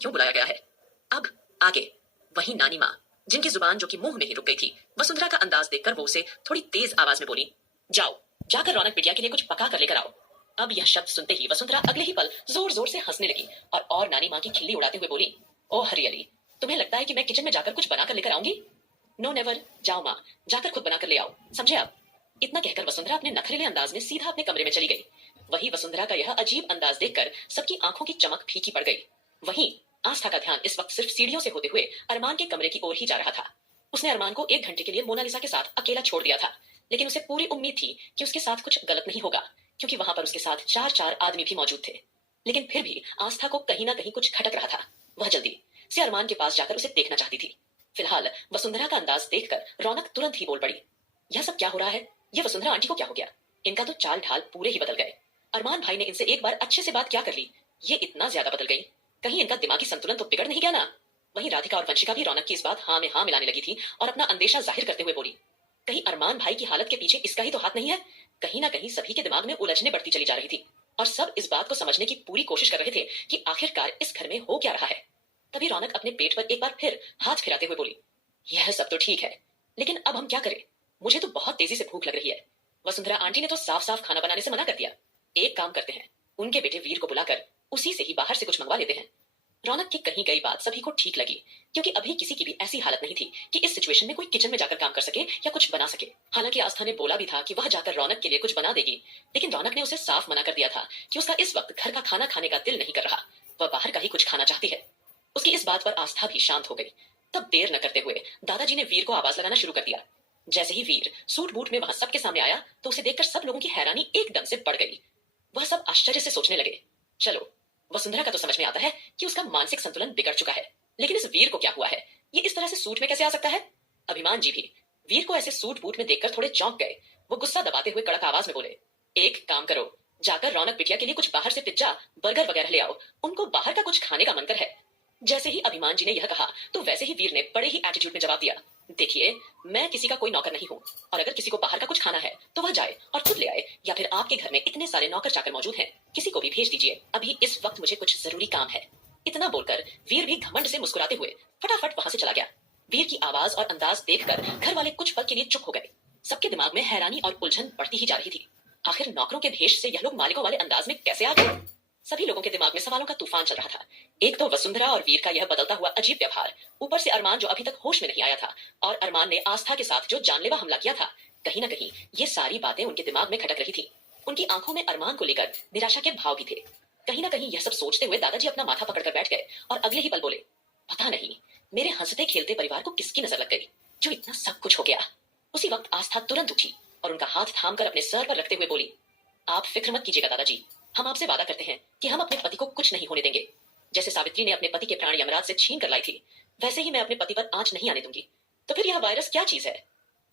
क्यों बुलाया गया है। अब आगे वही नानी माँ, जिनकी जुबान जो कि मुंह में ही रुक गई थी, वसुंधरा का अंदाज देखकर वो उसे थोड़ी तेज आवाज में बोली, जाओ जाकर रौनक बिटिया के लिए कुछ पका कर लेकर आओ। अब यह शब्द सुनते ही वसुंधरा अगले ही पल जोर जोर से हंसने लगी और नानी माँ की खिल्ली उड़ाते हुए बोली, ओ हरियली, तुम्हें लगता है कि मैं किचन में जाकर कुछ बनाकर लेकर आऊंगी? नो नेवर, जाओ माँ, जाकर खुद बनाकर ले आओ, समझे आप? इतना कहकर वसुंधरा अपने नखरेले अंदाज में सीधा अपने कमरे में चली गई। वही वसुंधरा का यह अजीब अंदाज देखकर सबकी आंखों की चमक फीकी पड़ गई। वहीं आस्था का ध्यान इस वक्त सिर्फ सीढ़ियों से होते हुए अरमान के कमरे की ओर ही जा रहा था। उसने अरमान को 1 घंटे के लिए मोनालिसा के साथ अकेला छोड़ दिया था, लेकिन उसे पूरी उम्मीद थी कि उसके साथ कुछ गलत नहीं होगा, क्योंकि वहां पर उसके साथ 4 आदमी भी मौजूद थे। लेकिन फिर भी आस्था को कहीं ना कहीं कुछ खटक रहा था। वह जल्दी से अरमान के पास जाकर उसे देखना चाहती थी। फिलहाल वसुंधरा का अंदाज देखकर रौनक तुरंत ही बोल पड़ी, यह सब क्या हो रहा है? ये वसुंधरा आंटी को क्या हो गया? इनका तो चाल ढाल पूरे ही बदल गए। अरमान भाई ने इनसे एक बार अच्छे से बात क्या कर ली, ये इतना ज्यादा बदल गई। कहीं इनका दिमागी संतुलन तो बिगड़ नहीं गया ना? वहीं राधिका और वंशिका भी रौनक की इस बात हाँ में हाँ मिलाने लगी थी और अपना अंदेशा जाहिर करते हुए बोली, कहीं अरमान भाई की हालत के पीछे इसका ही तो हाथ नहीं है? कहीं ना कहीं सभी के दिमाग में उलझने बढ़ती चली जा रही थी और सब इस बात को समझने की पूरी कोशिश कर रहे थे कि आखिरकार इस घर में हो क्या रहा है। तभी रौनक अपने पेट पर एक बार फिर हाथ फिराते हुए बोली, यह सब तो ठीक है, लेकिन अब हम क्या करें? मुझे तो बहुत तेजी से भूख लग रही है। वसुंधरा आंटी ने तो साफ साफ खाना बनाने से मना कर दिया। एक काम करते हैं, उनके बेटे वीर को बुलाकर उसी से ही बाहर से कुछ मंगवा लेते हैं। रौनक की कही गई बात सभी को ठीक लगी, क्योंकि अभी किसी की भी ऐसी हालत नहीं थी कि इस सिचुएशन में कोई किचन में जाकर काम कर सके या कुछ बना सके। हालांकि आस्था ने बोला भी था कि वह जाकर रौनक के लिए कुछ बना देगी, लेकिन रौनक ने उसे साफ मना कर दिया था कि उसका इस वक्त घर का खाना खाने का दिल नहीं कर रहा, वह बाहर का ही कुछ खाना चाहती है। उसकी इस बात पर आस्था भी शांत हो गई। तब देर न करते हुए दादाजी ने वीर को आवाज लगाना शुरू कर दिया। जैसे ही वीर सूट बूट में वहां सबके सामने आया तो उसे देखकर सब लोगों की हैरानी एकदम से बढ़ गई। वह सब आश्चर्य से सोचने लगे, चलो वसुंधरा का तो समझ में आता है कि उसका मानसिक संतुलन बिगड़ चुका है, लेकिन इस वीर को क्या हुआ है? ये इस तरह से सूट में कैसे आ सकता है? अभिमान जी भी वीर को ऐसे सूट बूट में देखकर थोड़े चौंक गए। वो गुस्सा दबाते हुए कड़क आवाज में बोले, एक काम करो, जाकर रौनक बिटिया के लिए कुछ बाहर से पिज्जा बर्गर वगैरह ले आओ, उनको बाहर का कुछ खाने का मन कर है। जैसे ही अभिमान जी ने यह कहा तो वैसे ही वीर ने बड़े ही एटीट्यूड में जवाब दिया, देखिए मैं किसी का कोई नौकर नहीं हूँ, और अगर किसी को बाहर का कुछ खाना है तो वह जाए और खुद ले आए, या फिर आपके घर में इतने सारे नौकर चाकर मौजूद हैं, किसी को भी भेज दीजिए, अभी इस वक्त मुझे कुछ जरूरी काम है। इतना बोलकर वीर भी घमंड से मुस्कुराते हुए फटाफट वहां से चला गया। वीर की आवाज और अंदाज देखकर घर वाले कुछ पल के लिए चुप हो गए। सबके दिमाग में हैरानी और उलझन बढ़ती ही जा रही थी। आखिर नौकरों के भेष से यह लोग मालिकों वाले अंदाज में कैसे आ गए? सभी लोगों के दिमाग में सवालों का तूफान चल रहा था। एक तो वसुंधरा और वीर का यह बदलता हुआ अजीब व्यवहार, ऊपर से अरमान जो अभी तक होश में नहीं आया था, और अरमान ने आस्था के साथ जो जानलेवा हमला किया था। कहीं ना कहीं ये सारी बातें उनके दिमाग में खटक रही थी। उनकी आंखों में अरमान को लेकर निराशा के भाव भी थे। कहीं ना कहीं यह सब सोचते हुए दादाजी अपना माथा पकड़कर बैठ गए और अगले ही पल बोले, पता नहीं मेरे हंसते खेलते परिवार को किसकी नजर लग गई जो इतना सब कुछ हो गया। उसी वक्त आस्था तुरंत उठी और उनका हाथ थामकर अपने सर पर रखते हुए बोली, आप फिक्र मत कीजिएगा दादाजी, हम आपसे वादा करते हैं कि हम अपने पति को कुछ नहीं होने देंगे। जैसे सावित्री ने अपने पति के प्राण यमराज से छीन कर लाई थी, वैसे ही मैं अपने पति पर आंच नहीं आने दूंगी। तो फिर यह वायरस क्या चीज है?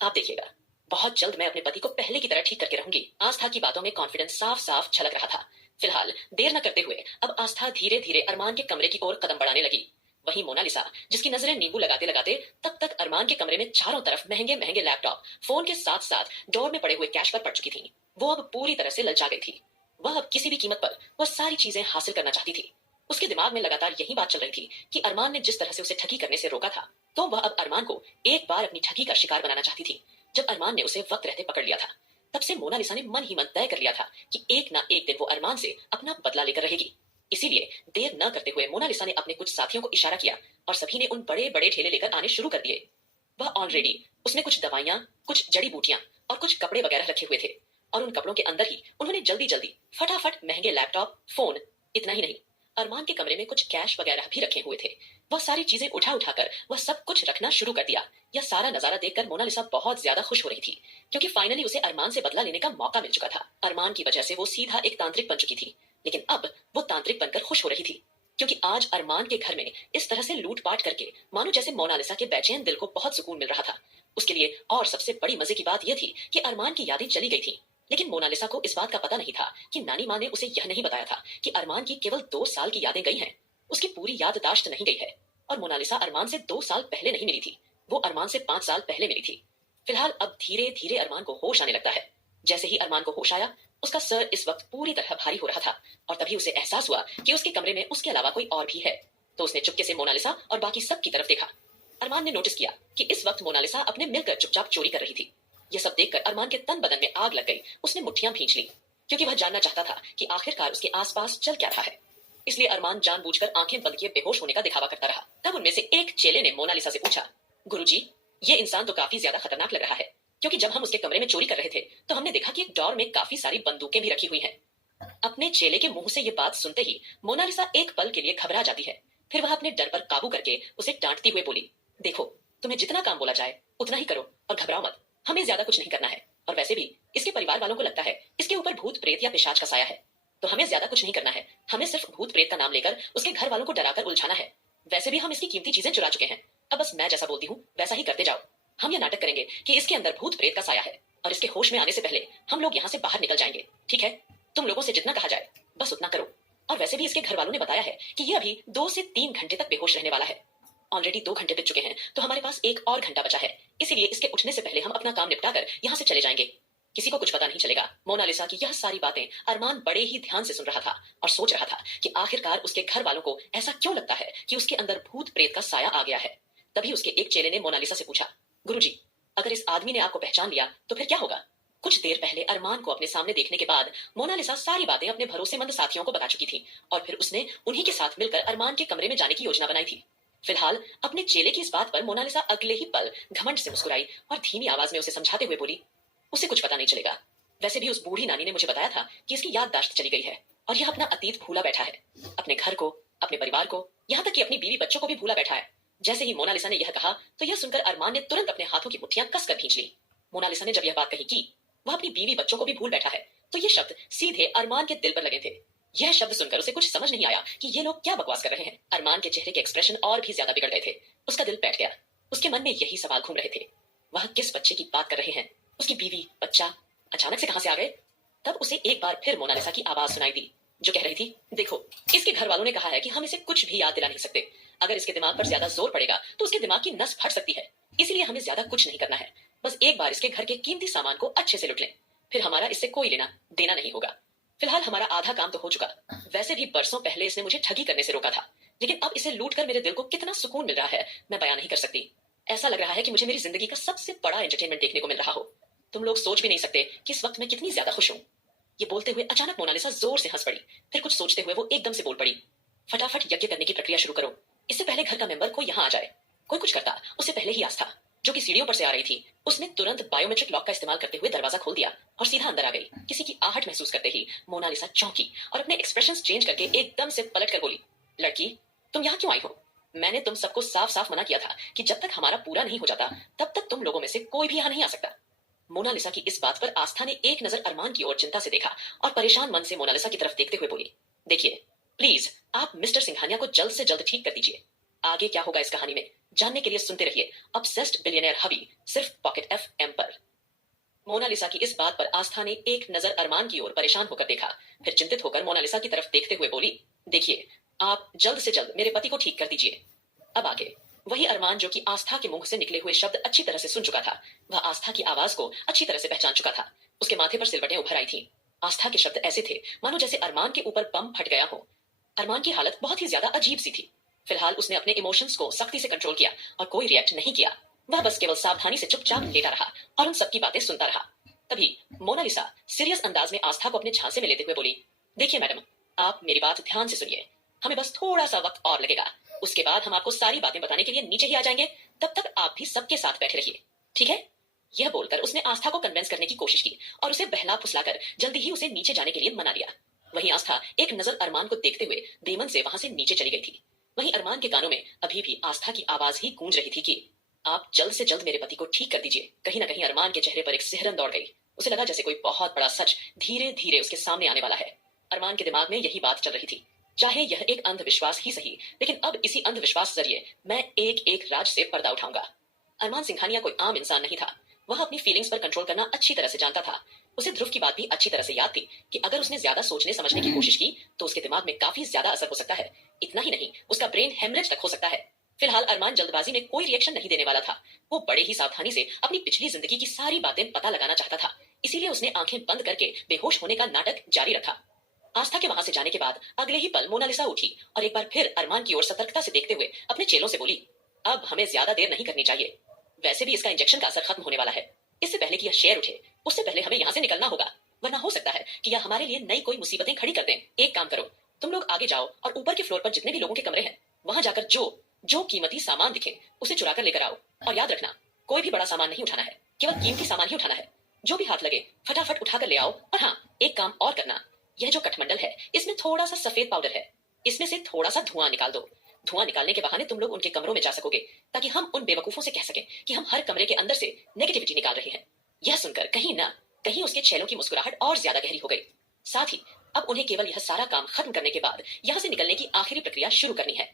आप देखिएगा, बहुत जल्द मैं अपने पति को पहले की तरह ठीक करके रहूंगी। आस्था की बातों में कॉन्फिडेंस साफ साफ झलक रहा था। फिलहाल देर न करते हुए अब आस्था धीरे धीरे अरमान के कमरे की ओर कदम बढ़ाने लगी। वहीं मोनालिसा, जिसकी नजरें नींबू लगाते लगाते तब तक अरमान के कमरे में चारों तरफ महंगे महंगे लैपटॉप, फोन के साथ साथ डोर में पड़े हुए कैश पर पड़ चुकी थी, वो अब पूरी तरह से ललचा गई थी। वह अब किसी भी कीमत पर वह सारी चीजें हासिल करना चाहती थी। उसके दिमाग में लगातार यही बात चल रही थी कि अरमान ने जिस तरह से उसे ठगी करने से रोका था, तो वह अब अरमान को एक बार अपनी ठगी का शिकार बनाना चाहती थी। जब अरमान ने उसे वक्त रहते पकड़ लिया था, तब से मोनालिसा ने मन ही मन तय कर लिया था कि एक ना एक दिन वो अरमान से अपना बदला लेकर रहेगी। इसीलिए देर न करते हुए मोनालिसा ने अपने कुछ साथियों को इशारा किया और सभी ने उन बड़े बड़े ठेले लेकर आने शुरू कर दिए। वह ऑलरेडी उसने कुछ दवाइयां, कुछ जड़ी बूटियां और कुछ कपड़े वगैरह रखे हुए थे, और उन कपड़ों के अंदर ही उन्होंने जल्दी जल्दी फटाफट महंगे लैपटॉप, फोन, इतना ही नहीं, अरमान के कमरे में कुछ कैश वगैरह भी रखे हुए थे। वह सारी चीजें उठा उठाकर वह सब कुछ रखना शुरू कर दिया। यह सारा नजारा देखकर मोनालिसा बहुत ज्यादा खुश हो रही थी, क्योंकि फाइनली उसे अरमान से बदला लेने का मौका मिल चुका था। अरमान की वजह से वो सीधा एक तांत्रिक बन चुकी थी, लेकिन अब वो तांत्रिक बनकर खुश हो रही थी, क्योंकि आज अरमान के घर में इस तरह से लूटपाट करके मानो जैसे मोनालिसा के बेचैन दिल को बहुत सुकून मिल रहा था। उसके लिए और सबसे बड़ी मजे की बात यह थी कि अरमान की यादें चली गई थी, लेकिन मोनालिसा को इस बात का पता नहीं था कि नानी माँ ने उसे यह नहीं बताया था कि अरमान की केवल 2 साल की यादें गई हैं, उसकी पूरी याददाश्त नहीं गई है। और मोनालिसा अरमान से 2 साल पहले नहीं मिली थी, वो अरमान से 5 साल पहले मिली थी। फिलहाल अब धीरे धीरे अरमान को होश आने लगता है। जैसे ही अरमान को होश आया, उसका सर इस वक्त पूरी तरह भारी हो रहा था, और तभी उसे एहसास हुआ कि उसके कमरे में उसके अलावा कोई और भी है। तो उसने चुपके से मोनालिसा और बाकी सब की तरफ देखा। अरमान ने नोटिस किया कि इस वक्त मोनालिसा अपने मिलकर चुपचाप चोरी कर रही थी। यह सब देखकर अरमान के तन बदन में आग लग गई। उसने मुट्ठियां भींच ली, क्योंकि वह जानना चाहता था कि आखिरकार उसके आसपास चल क्या रहा है। इसलिए अरमान जानबूझकर आंखें बंद किए बेहोश होने का दिखावा करता रहा। तब उनमें से एक चेले ने मोनालिसा से पूछा, गुरुजी, ये इंसान तो काफी ज्यादा खतरनाक लग रहा है, क्योंकि जब हम उसके कमरे में चोरी कर रहे थे तो हमने देखा कि एक ड्रॉर में काफी सारी बंदूकें भी रखी हुई हैं। अपने चेले के मुंह से ये बात सुनते ही मोनालिसा एक पल के लिए घबरा जाती है। फिर वह अपने डर पर काबू करके उसे डांटती हुए बोली, देखो, तुम्हें जितना काम बोला जाए उतना ही करो और घबराओ मत। हमें ज्यादा कुछ नहीं करना है, और वैसे भी इसके परिवार वालों को लगता है इसके ऊपर भूत प्रेत या पिशाच का साया है, तो हमें ज्यादा कुछ नहीं करना है। हमें सिर्फ भूत प्रेत का नाम लेकर उसके घर वालों को डराकर उलझाना है। वैसे भी हम इसकी कीमती चीजें चुरा चुके हैं, अब बस मैं जैसा बोलती हूँ वैसा ही करते जाओ। हम यह नाटक करेंगे कि इसके अंदर भूत प्रेत का साया है, और इसके होश में आने से पहले हम लोग यहाँ से बाहर निकल जाएंगे, ठीक है? तुम लोगों से जितना कहा जाए बस उतना करो। और वैसे भी इसके घर वालों ने बताया है कि ये अभी 2 से 3 घंटे तक बेहोश रहने वाला है। ऑलरेडी 2 घंटे बीत चुके हैं, तो हमारे पास एक और घंटा बचा है। इसीलिए इसके उठने से पहले हम अपना काम निपटाकर यहाँ से चले जाएंगे। किसी को कुछ पता नहीं चलेगा। मोनालिसा की यह सारी बातें अरमान बड़े ही ध्यान से सुन रहा था और सोच रहा था कि आखिरकार उसके घर वालों को ऐसा क्यों लगता है कि उसके अंदर भूत प्रेत का साया आ गया है। तभी उसके एक चेले ने मोनालिसा से पूछा, गुरुजी, अगर इस आदमी ने आपको पहचान लिया तो फिर क्या होगा? कुछ देर पहले अरमान को अपने सामने देखने के बाद मोनालिसा सारी बातें अपने भरोसेमंद साथियों को बता चुकी थी, और फिर उसने उन्हीं के साथ मिलकर अरमान के कमरे में जाने की योजना बनाई थी। फिलहाल अपने चेले की इस बात पर मोनालिसा अगले ही पल घमंड से मुस्कुराई और धीमी आवाज में उसे समझाते हुए बोली, उसे कुछ पता नहीं चलेगा। वैसे भी उस बूढ़ी नानी ने मुझे बताया था कि इसकी याददाश्त चली गई है और यह अपना अतीत भूला बैठा है। अपने घर को, अपने परिवार को, यहाँ तक कि अपनी बीवी बच्चों को भी भूला बैठा है। जैसे ही मोनालिसा ने यह कहा तो यह सुनकर अरमान ने तुरंत अपने हाथों की मुट्ठियां कसकर खींच ली। मोनालिसा ने जब यह बात कही कि वह अपनी बीवी बच्चों को भी भूल बैठा है, तो ये शब्द सीधे अरमान के दिल पर लगे थे। यह शब्द सुनकर उसे कुछ समझ नहीं आया कि ये लोग क्या बकवास कर रहे हैं। अरमान के चेहरे के एक्सप्रेशन और भी ज्यादा बिगड़ गए थे। उसका दिल बैठ गया। उसके मन में यही सवाल घूम रहे थे, वह किस बच्चे की बात कर रहे हैं? उसकी बीवी, बच्चा अचानक से कहां से आ गए? तब उसे एक बार फिर मोनालिसा की आवाज सुनाई दी, जो कह रही थी, देखो, इसके घर वालों ने कहा है कि हम इसे कुछ भी याद दिला नहीं सकते। अगर इसके दिमाग पर ज्यादा जोर पड़ेगा तो उसके दिमाग की नस फट सकती है। इसीलिए हमें ज्यादा कुछ नहीं करना है। बस एक बार इसके घर के कीमती सामान को अच्छे से लूट लें, फिर हमारा इससे कोई लेना देना नहीं होगा। फिलहाल हमारा आधा काम तो हो चुका। वैसे भी बरसों पहले इसने मुझे ठगी करने से रोका था, लेकिन अब इसे लूट कर मेरे दिल को कितना सुकून मिल रहा है मैं बयान नहीं कर सकती। ऐसा लग रहा है कि मुझे मेरी जिंदगी का सबसे बड़ा एंटरटेनमेंट देखने को मिल रहा हो। तुम लोग सोच भी नहीं सकते कि इस वक्त मैं कितनी ज्यादा खुश हूँ। ये बोलते हुए अचानक मोनालिसा जोर से हंस पड़ी। फिर कुछ सोचते हुए वो एकदम से बोल पड़ी, फटाफट यज्ञ करने की प्रक्रिया शुरू करो। इससे पहले घर का मेंबर कोई यहाँ आ जाए। कोई कुछ करता उससे पहले ही आस्था, जो कि सीढ़ियों पर से आ रही थी, उसने तुरंत बायोमेट्रिक लॉक का इस्तेमाल करते हुए दरवाजा खोल दिया और सीधा अंदर आ गई। किसी की आहट महसूस करते ही मोनालिसा चौंकी और अपने एक्सप्रेशंस चेंज करके एकदम से पलट कर बोली, लड़की, तुम यहाँ क्यों आई हो? मैंने तुम सबको साफ साफ मना किया था कि जब तक हमारा पूरा नहीं हो जाता तब तक तुम लोगों में से कोई भी यहाँ नहीं आ सकता। मोनालिसा की इस बात पर आस्था ने एक नजर अरमान की ओर चिंता से देखा और परेशान मन से मोनालिसा की तरफ देखते हुए बोली, देखिए, प्लीज आप मिस्टर सिंघानिया को जल्द से जल्द ठीक कर दीजिए। आगे क्या होगा इस कहानी में जानने के लिए सुनते रहिए ऑब्सेस्ड बिलियनेयर हबी, सिर्फ पॉकेट एफएम पर। मोनालिसा की इस बात पर आस्था ने एक नजर अरमान की ओर परेशान होकर देखा, फिर चिंतित होकर मोनालिसा की तरफ देखते हुए बोली, देखिए, आप जल्द से जल्द मेरे पति को ठीक कर दीजिए। अब आगे वही अरमान जो कि आस्था के मुंह से निकले हुए शब्द अच्छी तरह से सुन चुका था, वह आस्था की आवाज को अच्छी तरह से पहचान चुका था। उसके माथे पर सिलवटें उभर आई थी। आस्था के शब्द ऐसे थे मानो जैसे अरमान के ऊपर बम फट गया हो। अरमान की हालत बहुत ही ज्यादा अजीब सी थी। फिलहाल उसने अपने इमोशंस को सख्ती से कंट्रोल किया और कोई रिएक्ट नहीं किया। वह बस केवल सावधानी से चुपचाप लेटा रहा और उन सबकी बातें सुनता रहा। तभी मोनालिसा सीरियस अंदाज में आस्था को अपने झांसे में लेते हुए बोली, देखिए मैडम, आप मेरी बात ध्यान से सुनिए। हमें बस थोड़ा सा वक्त और लगेगा, उसके बाद हम आपको सारी बातें बताने के लिए नीचे ही आ जाएंगे। तब तक आप भी सबके साथ बैठे रहिए, ठीक है? यह बोलकर उसने आस्था को कन्विंस करने की कोशिश की और उसे बहला फुसलाकर जल्दी ही उसे नीचे जाने के लिए मना लिया। वहीं आस्था एक नजर अरमान को देखते हुए बेमन से वहां से नीचे चली गई थी। वहीं अरमान के कानों में अभी भी आस्था की आवाज ही गूंज रही थी कि आप जल्द से जल्द मेरे पति को ठीक कर दीजिए। कहीं ना कहीं अरमान के चेहरे पर एक सिहरन दौड़ गई। उसे लगा जैसे कोई बहुत बड़ा सच धीरे धीरे उसके सामने आने वाला है। अरमान के दिमाग में यही बात चल रही थी, चाहे यह एक अंधविश्वास ही सही, लेकिन अब इसी अंधविश्वास जरिए मैं एक एक राज से पर्दा उठाऊंगा। अरमान सिंघानिया कोई आम इंसान नहीं था। वह अपनी फीलिंग्स पर कंट्रोल करना अच्छी तरह से जानता था। उसे ध्रुव की बात भी अच्छी तरह से याद थी कि अगर उसने ज्यादा सोचने समझने की कोशिश की तो उसके दिमाग में काफी ज्यादा असर हो सकता है। इतना ही नहीं, उसका ब्रेन हेमरेज तक हो सकता है। फिलहाल अरमान जल्दबाजी में कोई रिएक्शन नहीं देने वाला था। वो बड़े ही सावधानी से अपनी पिछली जिंदगी की सारी बातें पता लगाना चाहता था। इसीलिए उसने आंखें बंद करके बेहोश होने का नाटक जारी रखा। आस्था के वहां से जाने के बाद अगले ही पल मोनालिसा उठी और एक बार फिर अरमान की ओर सतर्कता से देखते हुए अपने चेलों से बोली, अब हमें ज्यादा देर नहीं करनी चाहिए। वैसे भी इसका इंजेक्शन का असर खत्म होने वाला है। इससे पहले कि यह शेर उठे, उससे पहले हमें यहाँ से निकलना होगा, वरना हो सकता है कि यह हमारे लिए नई कोई मुसीबतें खड़ी कर दें। एक काम करो, तुम लोग आगे जाओ और ऊपर के फ्लोर पर जितने भी लोगों के कमरे हैं वहां जाकर जो जो कीमती सामान दिखे उसे चुरा कर लेकर आओ। और याद रखना, कोई भी बड़ा सामान नहीं उठाना है, केवल कीमती सामान ही उठाना है। जो भी हाथ लगे फटाफट उठाकर ले आओ। और हाँ, एक काम और करना, यह जो कठमंडल है इसमें थोड़ा सा सफेद पाउडर है, इसमें से थोड़ा सा धुआं निकाल दो। धुआं निकालने के बहाने तुम लोग उनके कमरों में जा सकोगे, ताकि हम उन बेवकूफों से कह सकें कि हम हर कमरे के अंदर से नेगेटिविटी निकाल रहे हैं। यह सुनकर कहीं ना कहीं उसके चेलों की मुस्कुराहट और ज्यादा गहरी हो गई। साथ ही अब उन्हें केवल यह सारा काम खत्म करने के बाद यहां से निकलने की आखिरी प्रक्रिया शुरू करनी है।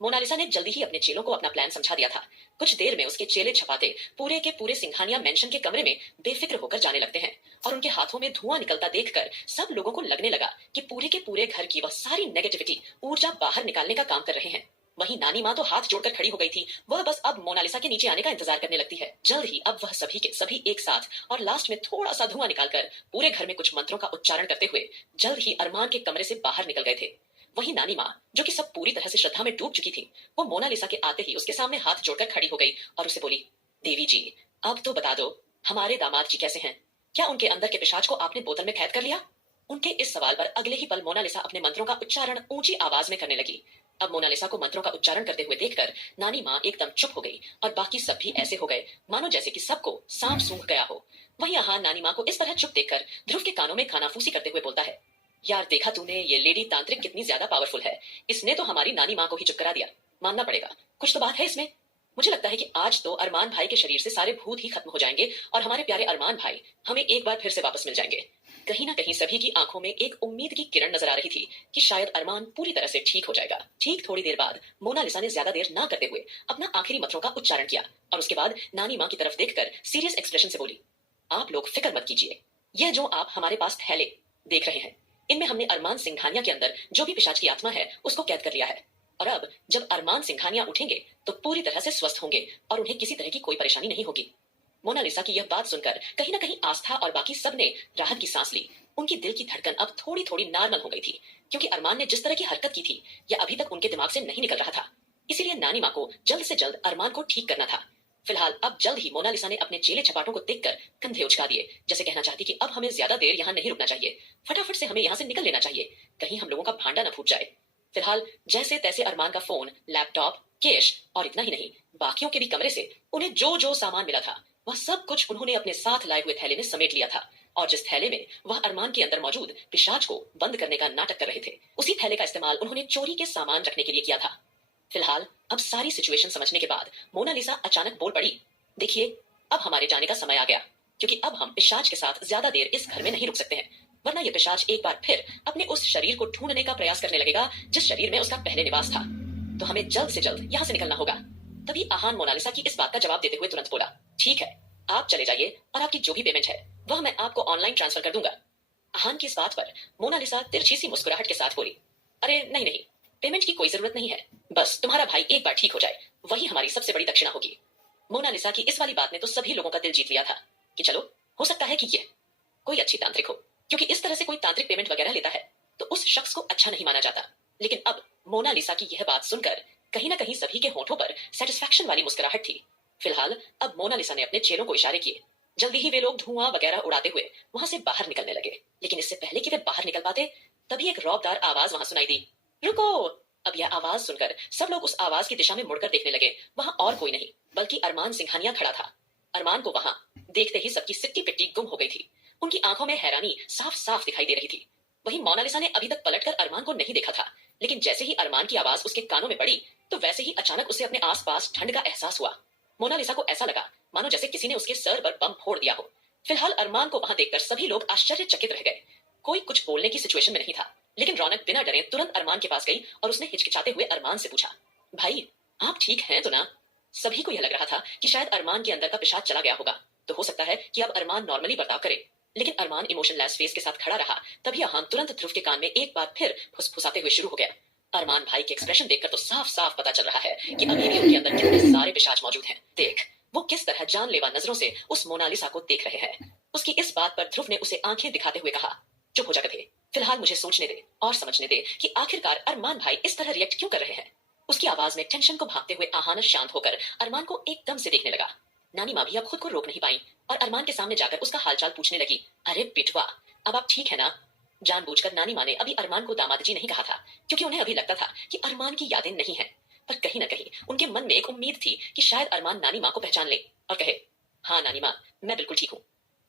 मोनालिसा ने जल्दी ही अपने चेलों को अपना प्लान समझा दिया था। कुछ देर में उसके चेले छपाते पूरे के पूरे सिंघानिया मेंशन के कमरे में बेफिक्र होकर जाने लगते हैं और उनके हाथों में धुआं निकलता देखकर सब लोगों को लगने लगा कि पूरे के पूरे घर की वह सारी नेगेटिविटी ऊर्जा बाहर निकालने का काम कर रहे हैं। वहीं नानी माँ तो हाथ जोड़कर खड़ी हो गई थी, वह बस अब मोनालिसा के नीचे आने का इंतजार करने लगती है। जल्द ही अब वह सभी के सभी एक साथ और लास्ट में थोड़ा सा धुआं निकालकर पूरे घर में कुछ मंत्रों का उच्चारण करते हुए जल्द ही अरमान के कमरे से बाहर निकल गए थे। वही नानी माँ, जो कि सब पूरी तरह से श्रद्धा में डूब चुकी थी, वो मोनालिसा के आते ही उसके सामने हाथ जोड़कर खड़ी हो गई और उसे बोली, देवी जी, अब तो बता दो, हमारे दामाद जी कैसे हैं? क्या उनके अंदर के पिशाच को आपने बोतल में कैद कर लिया? उनके इस सवाल पर अगले ही पल मोनालिसा अपने मंत्रों का उच्चारण ऊंची आवाज में करने लगी। अब मोनालिसा को मंत्रों का उच्चारण करते हुए देखकर नानी माँ एकदम चुप हो गई और बाकी सब भी ऐसे हो गए मानो जैसे कि सबको सांप सूंघ गया हो। वहीं यहाँ नानी माँ को इस तरह चुप देखकर ध्रुव के कानों में कानाफूसी करते हुए बोलता है, यार देखा तूने ये लेडी तांत्रिक कितनी ज्यादा पावरफुल है, इसने तो हमारी नानी माँ को ही चुप करा दिया। मानना पड़ेगा, कुछ तो बात है इसमें। मुझे लगता है कि आज तो अरमान भाई के शरीर से सारे भूत ही खत्म हो जाएंगे और हमारे प्यारे अरमान भाई हमें एक बार फिर से वापस मिल जाएंगे। कहीं ना कहीं सभी की आंखों में एक उम्मीद की किरण नजर आ रही थी कि शायद अरमान पूरी तरह से ठीक हो जाएगा। ठीक थोड़ी देर बाद मोनालिसा ने ज्यादा देर ना करते हुए अपना आखिरी मंत्रों का उच्चारण किया और उसके बाद नानी माँ की तरफ देखकर सीरियस एक्सप्रेशन से बोली, आप लोग फिक्र मत कीजिए, यह जो आप हमारे पास थैले देख रहे हैं, इनमें हमने अरमान सिंघानिया के अंदर जो भी पिशाच की आत्मा है उसको कैद कर लिया है। और अब जब अरमान सिंघानिया उठेंगे तो पूरी तरह से स्वस्थ होंगे और उन्हें किसी तरह की कोई परेशानी नहीं होगी। मोनालिसा की यह बात सुनकर कहीं ना कहीं आस्था और बाकी सब ने राहत की सांस ली। उनकी दिल की धड़कन अब थोड़ी थोड़ी नॉर्मल हो गई थी, क्योंकि अरमान ने जिस तरह की हरकत की थी यह अभी तक उनके दिमाग से नहीं निकल रहा था। इसीलिए नानी माँ को जल्द से जल्द अरमान को ठीक करना था। फिलहाल अब जल्द ही मोनालिसा ने अपने चेले छपाटों को देखकर कंधे उचका दिए, जैसे कहना चाहती कि अब हमें ज्यादा देर यहाँ नहीं रुकना चाहिए, फटाफट से हमें यहाँ से निकल लेना चाहिए, कहीं हम लोगों का भांडा न फूट जाए। फिलहाल जैसे तैसे अरमान का फोन, लैपटॉप, कैश और इतना ही नहीं बाकियों के भी कमरे से उन्हें जो जो सामान मिला था वह सब कुछ उन्होंने अपने साथ लाए हुए थैले में समेट लिया था। और जिस थैले में वह अरमान के अंदर मौजूद पिशाच को बंद करने का नाटक कर रहे थे, उसी थैले का इस्तेमाल उन्होंने चोरी के सामान रखने के लिए किया था। फिलहाल अब सारी सिचुएशन समझने के बाद मोनालिसा अचानक बोल पड़ी, देखिए अब हमारे जाने का समय आ गया, क्योंकि अब हम पिशाच के साथ ज्यादा देर इस घर में नहीं रुक सकते हैं, वरना यह पिशाच एक बार फिर अपने उस शरीर को ढूंढने का प्रयास करने लगेगा जिस शरीर में उसका पहले निवास था। तो हमें जल्द से जल्द यहाँ से निकलना होगा। तभी आहान मोनालिसा की इस बात का जवाब देते हुए तुरंत बोला, ठीक है, आप चले जाइए और आपकी जो भी पेमेंट है वह मैं आपको ऑनलाइन ट्रांसफर कर दूंगा। आहान की इस बात पर मोनालिसा तिरछी सी मुस्कुराहट के साथ बोली, अरे नहीं नहीं, पेमेंट की कोई जरूरत नहीं है, बस तुम्हारा भाई एक बार ठीक हो जाए वही हमारी सबसे बड़ी दक्षिणा होगी। मोनालिसा की इस वाली बात ने तो सभी लोगों का दिल जीत लिया था कि चलो हो सकता है कि ये कोई अच्छी तांत्रिक हो, क्योंकि इस तरह से कोई तांत्रिक पेमेंट वगैरह लेता है तो उस शख्स को अच्छा नहीं माना जाता। लेकिन अब मोनालिसा की यह बात सुनकर कहीं ना कहीं सभी के होठों पर सेटिस्फैक्शन वाली मुस्कुराहट थी। फिलहाल अब मोनालिसा ने अपने चेलों को इशारे किए, जल्दी ही वे लोग धुआं वगैरह उड़ाते हुए वहां से बाहर निकलने लगे। लेकिन इससे पहले कि वे बाहर निकल पाते तभी एक रौबदार आवाज वहां सुनाई दी, रुको। अब यह आवाज सुनकर सब लोग उस आवाज की दिशा में मुड़कर देखने लगे। वहां और कोई नहीं बल्कि अरमान सिंघानिया खड़ा था। अरमान को वहां देखते ही सबकी सिट्टी पिट्टी गुम हो गई थी। उनकी आंखों में हैरानी साफ साफ दिखाई दे रही थी। वहीं मोनालिसा ने अभी तक पलटकर अरमान को नहीं देखा था, लेकिन जैसे ही अरमान की आवाज उसके कानों में पड़ी तो वैसे ही अचानक उसे अपने आसपास ठंड का एहसास हुआ। मोनालिसा को ऐसा लगा मानो जैसे किसी ने उसके सर पर बम फोड़ दिया हो। फिलहाल अरमान को वहां देखकर सभी लोग आश्चर्यचकित रह गए। कोई कुछ बोलने की सिचुएशन में नहीं था, लेकिन रौनक बिना डरे तुरंत अरमान के पास गई और उसने हिचकिचाते हुए अरमान से पूछा, भाई आप ठीक हैं तो ना? सभी को यह लग रहा था कि शायद अरमान के अंदर का पिशाच चला गया होगा, तो हो सकता है कि अब अरमान नॉर्मली बर्ताव करे। लेकिन अरमान इमोशनलेस फेस के साथ खड़ा रहा। तभी अहान तुरंत ध्रुव के कान में एक बार फिर फुसफुसाते हुए शुरू हो गया। अरमान भाई के एक्सप्रेशन देखकर तो साफ साफ पता चल रहा है कि अभी भी उनके अंदर कितने सारे पिशाच मौजूद हैं। देख वो किस तरह जानलेवा नजरों से उस मोनालिसा को देख रहे हैं। उसकी इस बात पर ध्रुव ने उसे आंखें दिखाते हुए कहा, चुप हो जा गधे, फिलहाल मुझे सोचने दे और समझने दे कि आखिरकार अरमान भाई इस तरह रिएक्ट क्यों कर रहे हैं। उसकी आवाज में टेंशन को भागते हुए आहाना शांत होकर अरमान को एकदम से देखने लगा। नानी माँ भी अब खुद को रोक नहीं पाई और अरमान के सामने जाकर उसका हालचाल पूछने लगी। अरे बिटवा, अब आप ठीक है ना? जानबूझकर नानी माँ ने अभी अरमान को दामाद जी नहीं कहा था, क्योंकि उन्हें अभी लगता था कि अरमान की यादें नहीं है। पर कहीं ना कहीं उनके मन में एक उम्मीद थी कि शायद अरमान नानी माँ को पहचान ले और कहे, हाँ नानी माँ, मैं बिल्कुल ठीक हूँ।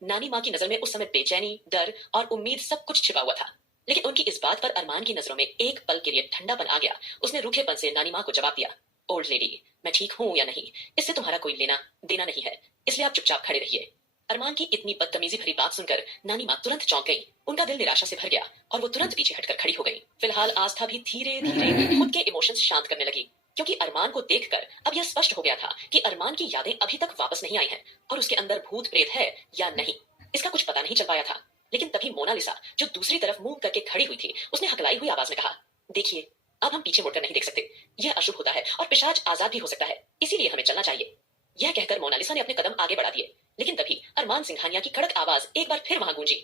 नानी माँ की नजर में उस समय बेचैनी, डर और उम्मीद सब कुछ छिपा हुआ था, लेकिन उनकी इस बात पर अरमान की नजरों में एक पल के लिए ठंडापन आ गया। उसने रूखेपन से नानी माँ को जवाब दिया, ओल्ड लेडी, मैं ठीक हूँ या नहीं इससे तुम्हारा कोई लेना देना नहीं है, इसलिए आप चुपचाप खड़े रहिए। अरमान की इतनी बदतमीजी भरी बात सुनकर नानी माँ तुरंत चौंक गई। उनका दिल निराशा से भर गया और वो तुरंत पीछे हटकर खड़ी हो गई। फिलहाल आस्था भी धीरे धीरे खुद के इमोशंस शांत करने लगी, क्योंकि अरमान को देखकर अब यह स्पष्ट हो गया था कि अरमान की यादें अभी तक वापस नहीं आई हैं और उसके अंदर भूत प्रेत है या नहीं, इसका कुछ पता नहीं चल पाया था। लेकिन तभी मोनालिसा, जो दूसरी तरफ मुंह करके खड़ी हुई थी, उसने हकलाई हुई आवाज में कहा, देखिए, अब हम पीछे मुड़कर नहीं देख सकते, यह अशुभ होता है और पिशाच आजाद भी हो सकता है, इसीलिए हमें चलना चाहिए। यह कहकर मोनालिसा ने अपने कदम आगे बढ़ा दिए, लेकिन तभी अरमान सिंघानिया की कड़क आवाज एक बार फिर वहां गूंजी,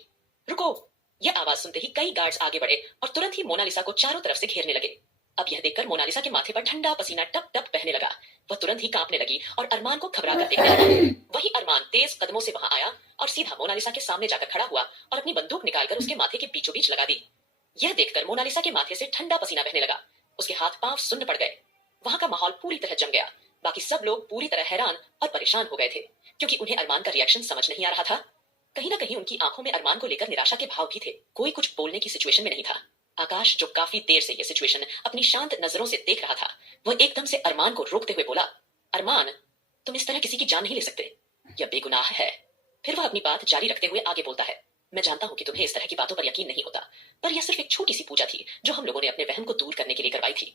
रुको। यह आवाज सुनते ही कई गार्ड्स आगे बढ़े और तुरंत ही मोनालिसा को चारों तरफ से घेरने लगे। अब यह देखकर मोनालिसा के माथे पर ठंडा पसीना टप टप बहने लगा। वह तुरंत ही कांपने लगी और अरमान को घबरा कर देखने लगा। वही अरमान तेज कदमों से वहां आया और सीधा मोनालिसा के सामने जाकर खड़ा हुआ और अपनी बंदूक निकालकर उसके माथे के बीचों बीच लगा दी। यह देखकर मोनालिसा के माथे से ठंडा पसीना बहने लगा। उसके हाथ पांव सुन्न पड़ गए। वहां का माहौल पूरी तरह जम गया। बाकी सब लोग पूरी तरह हैरान और परेशान हो गए थे, क्योंकि उन्हें अरमान का रिएक्शन समझ नहीं आ रहा था। कहीं ना कहीं उनकी आंखों में अरमान को लेकर निराशा के भाव भी थे। कोई कुछ बोलने की सिचुएशन में नहीं था। आकाश, जो काफी देर से यह सिचुएशन अपनी शांत नजरों से देख रहा था, वह एकदम से अरमान को रोकते हुए बोला, अरमान, तुम इस तरह किसी की जान नहीं ले सकते, यह बेगुनाह है। फिर वह अपनी बात जारी रखते हुए आगे बोलता है, मैं जानता हूं कि तुम्हें इस तरह की बातों पर यकीन नहीं होता, पर यह सिर्फ एक छोटी सी पूजा थी जो हम लोगों ने अपने वहम को दूर करने के लिए करवाई थी।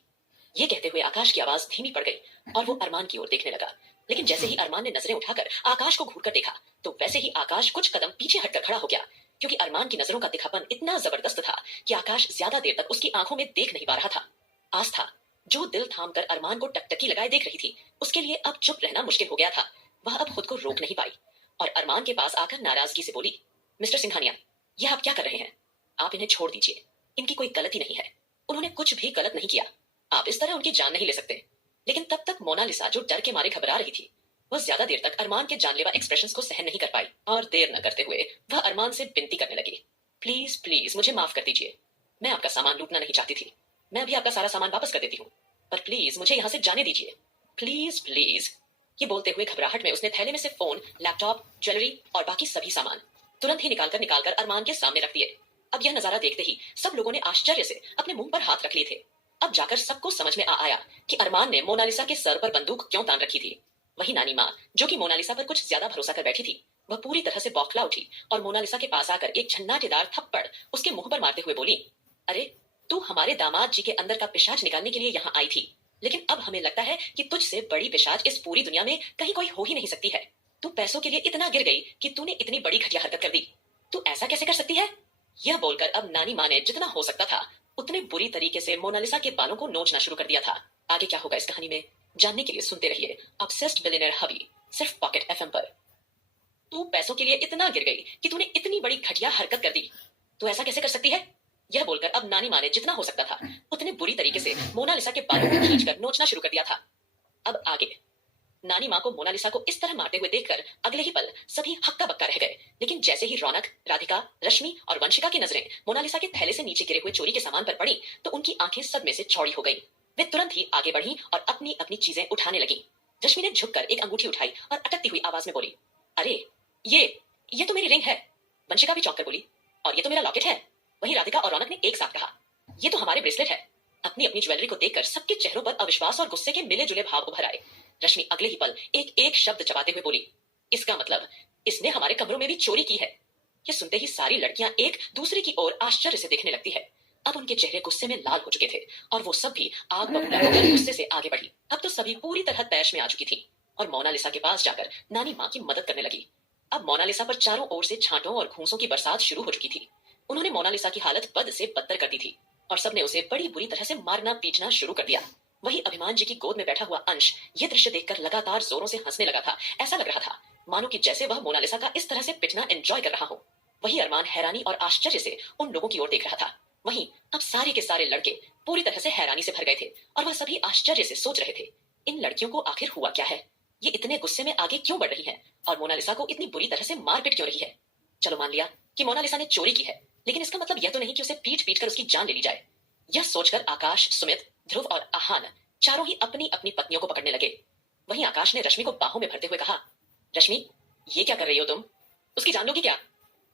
ये कहते हुए आकाश की आवाज धीमी पड़ गई और वो अरमान की ओर देखने लगा। लेकिन जैसे ही अरमान ने नजरें उठाकर आकाश को घूरकर देखा, तो वैसे ही आकाश कुछ कदम पीछे हटकर खड़ा हो गया, क्योंकि अरमान की नजरों का तिखापन इतना जबरदस्त था कि आकाश ज्यादा देर तक उसकी आंखों में देख नहीं पा रहा था। आस्था, जो दिल थाम कर अरमान को टकटकी लगाए देख रही थी, उसके लिए अब चुप रहना मुश्किल हो गया था। वह अब खुद को रोक नहीं पाई और अरमान के पास आकर नाराजगी से बोली, मिस्टर सिंघानिया, यह आप क्या कर रहे हैं? आप इन्हें छोड़ दीजिए, इनकी कोई गलती नहीं है, उन्होंने कुछ भी गलत नहीं किया, आप इस तरह उनकी जान नहीं ले सकते। लेकिन तब तक मोनालिसा, जो डर के मारे घबरा रही थी, वह ज्यादा देर तक अरमान के जानलेवा एक्सप्रेशंस को सहन नहीं कर पाई और देर न करते हुए वह अरमान से विनती करने लगी, प्लीज प्लीज मुझे माफ कर दीजिए, मैं आपका सामान लूटना नहीं चाहती थी, मैं अभी आपका सारा सामान वापस कर देती हूँ, पर प्लीज मुझे यहाँ से जाने दीजिए, प्लीज प्लीज। ये बोलते हुए घबराहट में उसने थैले में से फोन, लैपटॉप, ज्वेलरी और बाकी सभी सामान तुरंत ही निकालकर अरमान के सामने रख दिए। अब यह नजारा देखते ही सब लोगों ने आश्चर्य से अपने मुंह पर हाथ रख लिए थे। अब जाकर सबको समझ में आ आया कि अरमान ने मोनालिसा के सर पर बंदूक क्यों तान रखी थी। वही नानी माँ, जो कि मोनालिसा पर कुछ ज्यादा भरोसा कर बैठी थी, वह पूरी तरह से बौखला उठी और मोनालिसा के पास आकर एक झन्नाटेदार थप्पड़ उसके मुंह पर मारते हुए बोली, अरे तू हमारे दामाद जी के अंदर का पिशाच निकालने के लिए यहाँ आई थी, लेकिन अब हमें लगता है कि तुझसे बड़ी पिशाच इस पूरी दुनिया में कहीं कोई हो ही नहीं सकती है। तू पैसों के लिए इतना गिर गई कि तूने इतनी बड़ी घटिया हरकत कर दी, तू ऐसा कैसे कर सकती है? यह बोलकर अब नानी माँ ने जितना हो सकता था उतने बुरी तरीके से मोनालिसा के बालों को नोचना शुरू कर दिया था। आगे क्या होगा इस कहानी में जानने के लिए सुनते रहिए ऑब्सेस्ड बिलियनेयर हबी, सिर्फ पॉकेट एफएम पर। तू पैसों के लिए इतना गिर गई कि तूने इतनी बड़ी घटिया हरकत कर दी, तू ऐसा कैसे कर सकती है? यह बोलकर अब नानी माँ ने जितना हो सकता था उतने बुरी तरीके से मोनालिसा के बालों को खींचकर नोचना शुरू कर दिया था। अब आगे नानी माँ को मोनालिसा को इस तरह मारते हुए देखकर अगले ही पल सभी हक्का बक्का रह गए। लेकिन जैसे ही रौनक, राधिका, रश्मि और वंशिका की नजरें मोनालिसा के थैले से नीचे गिरे हुए चोरी के सामान पर पड़ी, तो उनकी आंखें सदमे से चौड़ी हो गई। वे तुरंत ही आगे बढ़ी और अपनी अपनी चीजें उठाने लगी। रश्मि ने झुककर एक अंगूठी उठाई और अटकती हुई आवाज में बोली, अरे ये तो मेरी रिंग है। वंशिका भी चौंक कर बोली, और ये तो मेरा लॉकेट है। वहीं राधिका और रौनक ने एक साथ कहा, ये तो हमारे ब्रेसलेट है। अपनी अपनी ज्वेलरी को देखकर सबके चेहरों पर अविश्वास और गुस्से के मिले जुले भाव उभर आए। रश्मि अगले ही पल एक एक शब्द चबाते हुए बोली, इसका मतलब इसने हमारे कमरों में भी चोरी की है। यह सुनते ही सारी लड़कियां एक दूसरे की ओर आश्चर्य से देखने लगती है। अब उनके चेहरे गुस्से में लाल हो चुके थे और वो सब भी आग बबूला होकर गुस्से से आगे बढ़ी। अब तो सभी पूरी तरह तैश में आ चुकी थी और मोनालिसा के पास जाकर नानी माँ की मदद करने लगी। अब मोनालिसा पर चारों ओर से छांटों और घूंसों की बरसात शुरू हो चुकी थी। उन्होंने मोनालिसा की हालत बद से बदतर कर दी थी और सबने उसे बड़ी बुरी तरह से मारना पीटना शुरू कर दिया। वही अभिमान जी की गोद में बैठा हुआ अंश ये दृश्य देखकर लगातार जोरों से हंसने लगा था। ऐसा लग रहा था मानो कि जैसे वह मोनालिसा का इस तरह से पिटना एंजॉय कर रहा हो। वही अरमान हैरानी और आश्चर्य से उन लोगों की ओर देख रहा था। वहीं अब सारे के सारे लड़के पूरी तरह से हैरानी से भर गए थे और वह सभी आश्चर्य से सोच रहे थे, इन लड़कियों को आखिर हुआ क्या है? ये इतने गुस्से में आगे क्यों बढ़ रही हैं और मोनालिसा को इतनी बुरी तरह से मारपीट क्यों रही है? चलो मान लिया कि मोनालिसा ने चोरी की है, लेकिन इसका मतलब यह तो नहीं कि उसे पीट पीट कर उसकी जान ले ली जाए। यह सोचकर आकाश, सुमित, ध्रुव और आहान चारों ही अपनी अपनी पत्नियों को पकड़ने लगे। वहीं आकाश ने रश्मि को बाहों में भरते हुए कहा, रश्मि, ये क्या कर रही हो तुम? उसकी जान लोगी क्या?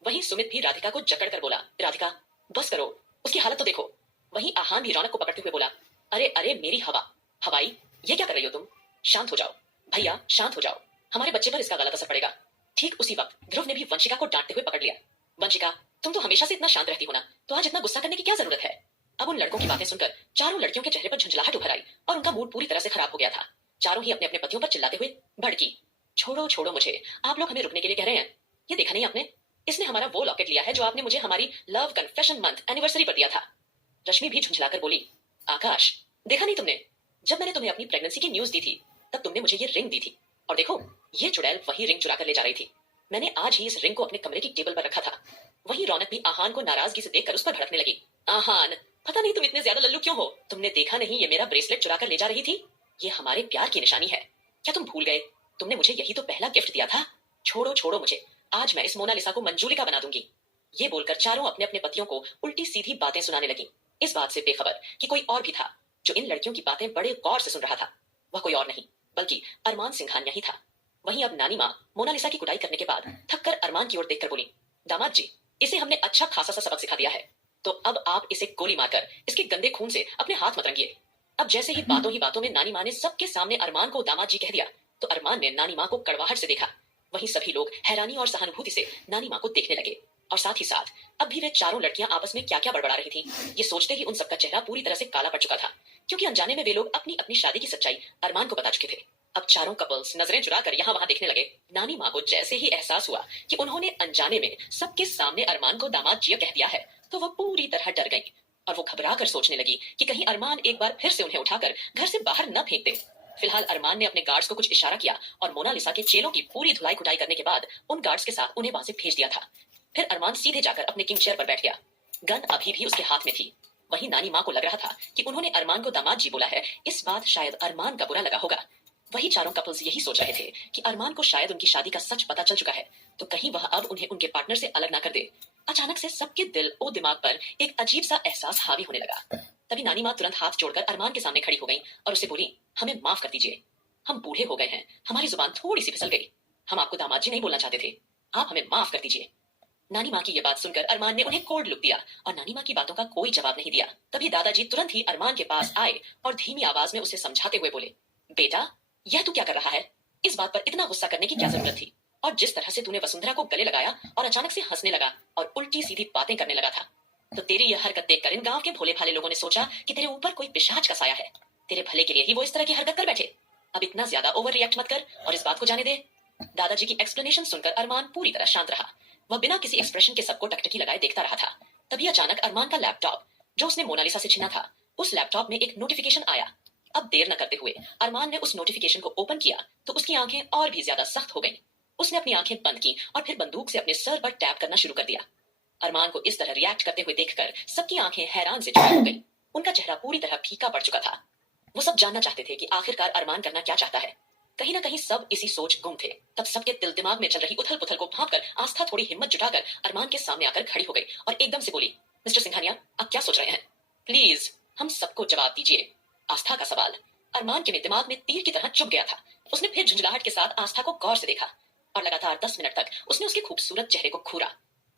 वहीं सुमित भी राधिका को जकड़ कर बोला, राधिका बस करो, उसकी हालत तो देखो। वहीं आहान भी रौनक को पकड़ते हुए बोला, अरे अरे मेरी हवा, हवाई, ये क्या कर रही हो तुम? शांत हो जाओ भैया, शांत हो जाओ, हमारे बच्चे पर इसका गलत असर पड़ेगा। ठीक उसी वक्त ध्रुव ने भी वंशिका को डांटते हुए पकड़ लिया। वंशिका, तुम तो हमेशा से इतना शांत रहती हो ना, तो आज इतना गुस्सा करने की क्या जरूरत है? अब उन लड़कों की बातें सुनकर चारों लड़कियों के चेहरे पर झुंझलाहट उभर आई और उनका मूड पूरी तरह से खराब हो गया था। चारों ही अपने अपने पतियों पर चिल्लाते हुए भड़की, छोड़ो छोड़ो मुझे, आप लोग हमें रुकने के लिए कह रहे हैं? ये देखा नहीं आपने, इसने हमारा वो लॉकेट लिया है जो आपने मुझे हमारी लव कन्फेशन मंथ एनिवर्सरी पर दिया था। रश्मि भी झुंझलाकर बोली, आकाश, देखा नहीं तुमने, जब मैंने तुम्हें अपनी प्रेगनेंसी की न्यूज दी थी तब तुमने मुझे ये रिंग दी थी, और देखो ये चुड़ैल वही रिंग चुरा कर ले जा रही थी। मैंने आज ही इस रिंग को अपने कमरे की टेबल पर रखा था। वही रौनक भी आहान को नाराजगी से देखकर उस पर भड़कने लगी, आहान, पता नहीं तुम इतने ज्यादा लल्लू क्यों हो? तुमने देखा नहीं ये मेरा ब्रेसलेट चुरा कर ले जा रही थी? ये हमारे प्यार की निशानी है, क्या तुम भूल गए? तुमने मुझे यही तो पहला गिफ्ट दिया था। छोड़ो छोड़ो मुझे, आज मैं इस मोनालिसा को मंजूलिका बना दूंगी। ये बोलकर चारों अपने अपने पतियों को उल्टी सीधी बातें सुनाने लगी, इस बात से बेखबर कि कोई और भी था जो इन लड़कियों की बातें बड़े गौर से सुन रहा था। वह कोई और नहीं बल्कि अरमान सिंघानिया ही था। वहीं अब नानी माँ मोनालिसा की कुटाई करने के बाद थककर अरमान की ओर देखकर बोली, दामाद जी, इसे हमने अच्छा खासा सा सबक सिखा दिया है, तो अब आप इसे गोली मारकर इसके गंदे खून से अपने हाथ मत रंगिए। अब जैसे ही बातों में नानी माँ ने सबके सामने अरमान को दामाद जी कह दिया, तो अरमान ने नानी माँ को कड़वाहट से देखा। वहीं सभी लोग हैरानी और सहानुभूति से नानी माँ को देखने लगे और साथ ही साथ अब भी वे चारों लड़कियां आपस में क्या क्या बड़बड़ा रही थी, ये सोचते ही उन सबका चेहरा पूरी तरह से काला पड़ चुका था, क्योंकि अनजाने में वे लोग अपनी अपनी शादी की सच्चाई अरमान को बता चुके थे। अब चारों कपल्स नजरें चुराकर यहाँ वहां देखने लगे। नानी माँ को जैसे ही एहसास हुआ कि उन्होंने अनजाने में सबके सामने अरमान को दामाद जी कह दिया है, तो वह पूरी तरह डर गई और वो घबरा कर सोचने लगी कि कहीं अरमान एक बार फिर से उन्हें उठाकर घर से बाहर न फेंक दे। फिलहाल अरमान ने अपने गार्ड्स को कुछ इशारा किया और मोनालिसा के चेलों की पूरी धुलाई कुटाई करने के बाद उन गार्ड्स के साथ उन्हें वहां से भेज दिया था। फिर अरमान सीधे जाकर अपने किंग चेयर पर बैठ गया। गन अभी भी उसके हाथ में थी। वहीं नानी माँ को लग रहा था कि उन्होंने अरमान को दामाद जी बोला है, इस बात शायद अरमान का बुरा लगा होगा। वही चारों कपल्स यही सोच रहे थे कि अरमान को शायद उनकी शादी का सच पता चल चुका है, तो कहीं वह अब उन्हें उनके पार्टनर से अलग ना कर दे। अचानक से सबके दिल और दिमाग पर एक अजीब सा एहसास हावी होने लगा। तभी नानी माँ तुरंत हाथ जोड़कर अरमान के सामने खड़ी हो गई और उसे बोली, हमें माफ कर दीजिए, हम बूढ़े हो गए हैं, हमारी जुबान थोड़ी सी फिसल गई, हम आपको दामाद जी नहीं बोलना चाहते थे, आप हमें माफ कर दीजिए। नानी माँ की यह बात सुनकर अरमान ने उन्हें कोल्ड लुक दिया और नानी माँ की बातों का कोई जवाब नहीं दिया। तभी दादाजी तुरंत ही अरमान के पास आए और धीमी आवाज में उसे समझाते हुए बोले, बेटा, यह तू क्या कर रहा है? इस बात पर इतना गुस्सा करने की क्या जरूरत थी? और जिस तरह से तूने वसुंधरा को गले लगाया और अचानक से हंसने लगा और उल्टी सीधी बातें करने लगा था, तो तेरी यह हरकत देखकर इन गांव के भोले भाले लोगों ने सोचा कि तेरे ऊपर कोई पिशाच का साया है। तेरे भले के लिए ही वो इस तरह की हरकत कर बैठे। अब इतना ज्यादा ओवर रिएक्ट मत कर और इस बात को जाने दे। दादाजी की एक्सप्लेनेशन सुनकर अरमान पूरी तरह शांत रहा। वह बिना किसी एक्सप्रेशन के सबको टकटकी लगाए देखता रहा था। तभी अचानक अरमान का लैपटॉप, जो उसने मोनालिसा से छीना था, उस लैपटॉप में एक नोटिफिकेशन आया। अब देर न करते हुए अरमान ने उस नोटिफिकेशन को ओपन किया तो उसकी आंखें और भी ज्यादा सख्त हो गईं। उसने अपनी आंखें बंद की और फिर बंदूक से अपने सर पर टैप करना शुरू कर दिया। अरमान को इस तरह रिएक्ट करते हुए देखकर सबकी आंखें हैरान से चौड़ी हो गईं। उनका चेहरा पूरी तरह फीका पड़ चुका था। वो सब जानना चाहते थे कि आखिरकार अरमान करना क्या चाहता है। कहीं ना कहीं सब इसी सोच गुम थे। तब सबके दिल दिमाग में चल रही उथल पुथल को भांपकर आस्था थोड़ी हिम्मत जुटाकर अरमान के सामने आकर खड़ी हो गई और एकदम से बोली, मिस्टर सिंघानिया, आप क्या सोच रहे हैं? प्लीज हम सबको जवाब दीजिए। आस्था का सवाल अरमान के दिमाग में तीर की तरह चुभ गया था। उसने फिर झुंझलाहट के साथ आस्था को गौर से देखा और लगातार 10 मिनट तक उसने उसके खूबसूरत चेहरे को घूरा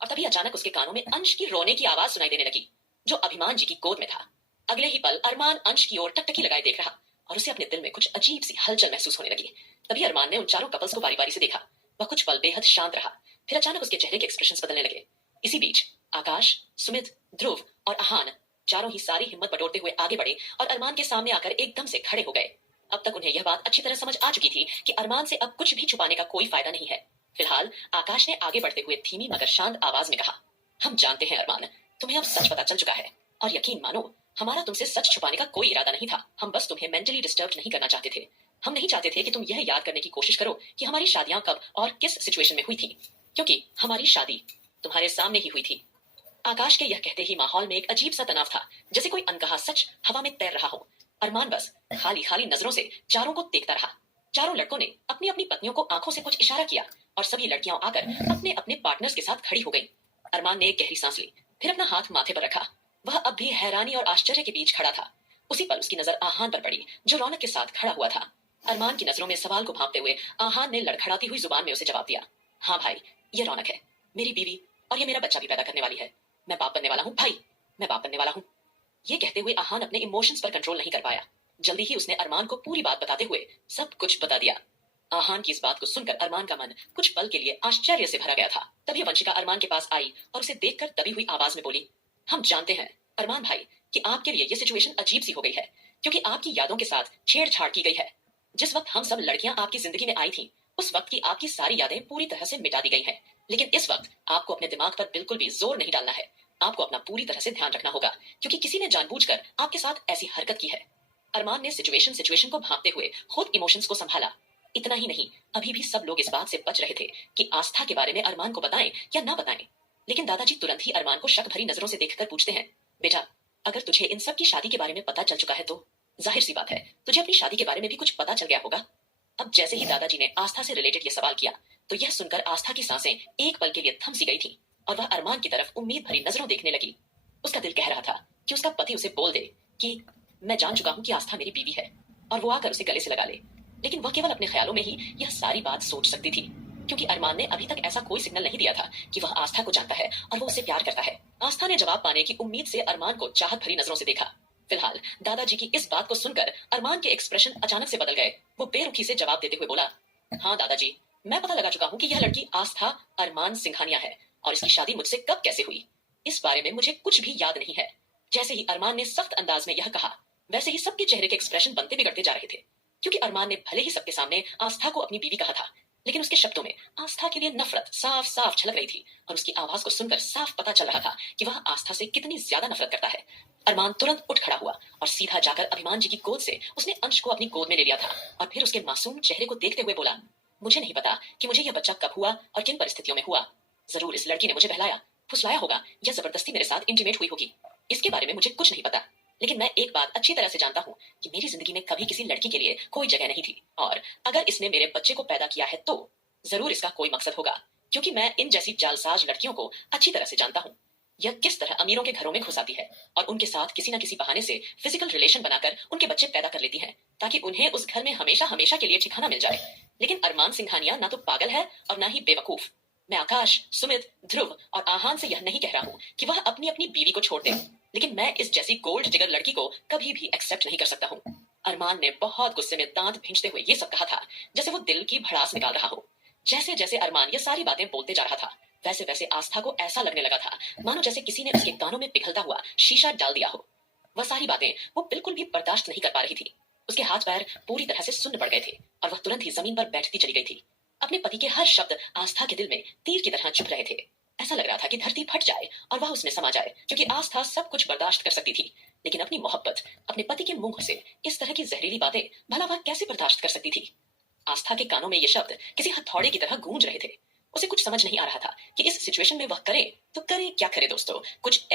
और तभी अचानक उसके कानों में अंश की रोने की आवाज सुनाई देने लगी, जो अभिमान जी की गोद में था। अगले ही पल अरमान अंश की ओर टकटकी लगाए देख रहा और उसे अपने दिल में कुछ अजीब सी हलचल महसूस होने लगी। तभी अरमान ने उन चारों कपल्स को बारी बारी से देखा। वह कुछ पल बेहद शांत रहा, फिर अचानक उसके चेहरे के एक्सप्रेशंस बदलने लगे। इसी बीच आकाश, सुमित, ध्रुव और आहान चारों ही सारी हिम्मत बटोरते हुए आगे बढ़े और अरमान के सामने आकर एकदम से खड़े हो गए। अब तक उन्हें यह बात अच्छी तरह समझ आ चुकी थी कि अरमान से अब कुछ भी छुपाने का कोई फायदा नहीं है। फिलहाल आकाश ने आगे बढ़ते हुए धीमी मगर शांत आवाज में कहा, हम जानते हैं अरमान, तुम्हें अब सच पता चल चुका है और यकीन मानो हमारा तुमसे सच छुपाने का कोई इरादा नहीं था। हम बस तुम्हें मेंटली डिस्टर्ब नहीं करना चाहते थे। हम नहीं चाहते थे कि तुम यह याद करने की कोशिश करो कि हमारी शादियां कब और किस सिचुएशन में हुई थी, क्योंकि हमारी शादी तुम्हारे सामने ही हुई थी। आकाश के यह कहते ही माहौल में एक अजीब सा तनाव था, जैसे कोई अनकहा सच हवा में तैर रहा हो। अरमान बस खाली खाली नजरों से चारों को देखता रहा। चारों लड़कों ने अपनी अपनी पत्नियों को आंखों से कुछ इशारा किया और सभी लड़कियां आकर अपने अपने पार्टनर्स के साथ खड़ी हो गई। अरमान ने एक गहरी सांस ली, फिर अपना हाथ माथे पर रखा। वह अब भी हैरानी और आश्चर्य के बीच खड़ा था। उसी पल उसकी नजर आहान पर पड़ी, जो रौनक के साथ खड़ा हुआ था। अरमान की नजरों में सवाल को भांपते हुए आहान ने लड़खड़ाती हुई जुबान में उसे जवाब दिया, हाँ भाई, ये रौनक है, मेरी बीवी, और ये मेरा बच्चा भी पैदा करने वाली है। मैं बाप बनने वाला हूँ भाई, मैं बाप बनने वाला हूँ। ये कहते हुए आहान अपने इमोशंस पर कंट्रोल नहीं कर पाया। जल्दी ही उसने अरमान को पूरी बात बताते हुए सब कुछ बता दिया। आहान की इस बात को सुनकर अरमान का मन कुछ पल के लिए आश्चर्य से भरा गया था। तभी वंशिका अरमान के पास आई और उसे देखकर दबी हुई आवाज में बोली, हम जानते हैं अरमान भाई कि आपके लिए ये सिचुएशन अजीब सी हो गई है, क्योंकि आपकी यादों के साथ छेड़छाड़ की गई है। जिस वक्त हम सब लड़कियां आपकी जिंदगी में आई थी, उस वक्त की आपकी सारी यादें पूरी तरह से मिटा दी गई हैं। लेकिन इस वक्त आपको अपने दिमाग पर बिल्कुल भी जोर नहीं डालना है। आपको अपना पूरी तरह से ध्यान रखना होगा, क्योंकि किसी ने जानबूझकर आपके साथ ऐसी हरकत की है। अरमान ने सिचुएशन को भांपते हुए खुद इमोशंस को संभाला। इतना ही नहीं, अभी भी सब लोग इस बात से बच रहे थे कि आस्था के बारे में अरमान को बताएं या ना बताएं। लेकिन दादाजी तुरंत ही अरमान को शक भरी नजरों से देखकर पूछते हैं, बेटा, अगर तुझे इन सब की शादी के बारे में पता चल चुका है तो जाहिर सी बात है तुझे अपनी शादी के बारे में भी कुछ पता चल गया होगा। अब जैसे ही दादाजी ने आस्था से रिलेटेड ये सवाल किया, तो यह सुनकर आस्था की सांसें एक पल के लिए थम सी गई थी और वह अरमान की तरफ उम्मीद भरी नजरों देखने लगी। उसका दिल कह रहा था कि उसका पति उसे बोल दे कि मैं जान चुका हूं कि आस्था मेरी बीवी है, और वो आकर उसे गले से लगा ले। लेकिन वह केवल अपने ख्यालों में ही यह सारी बात सोच सकती थी, क्योंकि अरमान ने अभी तक ऐसा कोई सिग्नल नहीं दिया था कि वह आस्था को जानता है और वो उसे प्यार करता है। आस्था ने जवाब पाने की उम्मीद से अरमान को चाहत भरी नजरों से देखा। फिलहाल दादाजी की इस बात को सुनकर अरमान के एक्सप्रेशन अचानक से बदल गए। वो बेरुखी से जवाब देते हुए बोला, हाँ दादाजी, मैं पता लगा चुका हूँ कि यह लड़की आस्था अरमान सिंघानिया है, और इसकी शादी मुझसे कब कैसे हुई, इस बारे में मुझे कुछ भी याद नहीं है। जैसे ही अरमान ने सख्त अंदाज में यह कहा, वैसे ही सबके चेहरे के एक्सप्रेशन बनते बिगड़ते जा रहे थे, क्योंकि अरमान ने भले ही सबके सामने आस्था को अपनी बीवी कहा था, लेकिन उसके शब्दों में आस्था के लिए नफरत साफ साफ झलक रही थी, और उसकी आवाज को सुनकर साफ पता चल रहा था कि वह आस्था से कितनी ज्यादा नफरत करता है। अरमान तुरंत उठ खड़ा हुआ और सीधा जाकर अभिमान जी की गोद से उसने अंश को अपनी गोद में ले लिया था, और फिर उसके मासूम चेहरे को देखते हुए बोला, मुझे नहीं पता कि मुझे यह बच्चा कब हुआ और किन परिस्थितियों में हुआ। जरूर इस लड़की ने मुझे बहलाया, फुसलाया होगा, या जबरदस्ती मेरे साथ इंटीमेट हुई होगी। इसके बारे में मुझे कुछ नहीं पता, लेकिन मैं एक बात अच्छी तरह से जानता हूँ कि मेरी जिंदगी में कभी किसी लड़की के लिए कोई जगह नहीं थी, और अगर इसने मेरे बच्चे को पैदा किया है तो जरूर इसका कोई मकसद होगा, क्योंकि मैं इन जैसी जालसाज लड़कियों को अच्छी तरह से जानता हूँ। यह किस तरह अमीरों के घरों में घुस आती है और उनके साथ किसी न किसी बहाने से फिजिकल रिलेशन बनाकर उनके बच्चे पैदा कर लेती है, ताकि उन्हें उस घर में हमेशा हमेशा के लिए ठिकाना मिल जाए। लेकिन अरमान सिंघानिया ना तो पागल है और ना ही बेवकूफ। मैं आकाश, सुमित, ध्रुव और आहान से यह नहीं कह रहा हूँ कि वह अपनी अपनी बीवी को छोड़ दे, लेकिन मैं इस जैसी गोल्ड जिगर लड़की को कभी भी एक्सेप्ट नहीं कर सकता हूँ। अरमान ने बहुत गुस्से में दांत भींचते हुए ये सब कहा था, जैसे वो दिल की भड़ास निकाल रहा हो। जैसे जैसे अरमान ये सारी बातें बोलते जा रहा था, वैसे वैसे आस्था को ऐसा लगने लगा था मानो जैसे किसी ने उसके कानों में पिघलता हुआ शीशा डाल दिया हो। वह सारी बातें वो बिल्कुल भी बर्दाश्त नहीं कर पा रही थी। उसके हाथ पैर पूरी तरह से सुन्न पड़ गए थे और वह तुरंत ही जमीन पर बैठती चली गई थी। अपने पति के हर शब्द आस्था के दिल में तीर की तरह चुभ रहे थे। ऐसा लग रहा था कि धरती फट जाए और वह उसमें समा जाए, क्योंकि आस्था सब कुछ बर्दाश्त कर सकती थी, लेकिन अपनी मोहब्बत, अपने पति के मुंह से इस तरह की जहरीली बातें भला वह कैसे बर्दाश्त कर सकती थी। आस्था के कानों में ये शब्द किसी हथौड़े की तरह गूंज रहे थे। उसे कुछ समझ नहीं आ रहा था कि इस सिचुएशन में वह करे तो करे क्या करे। दोस्तों, कुछ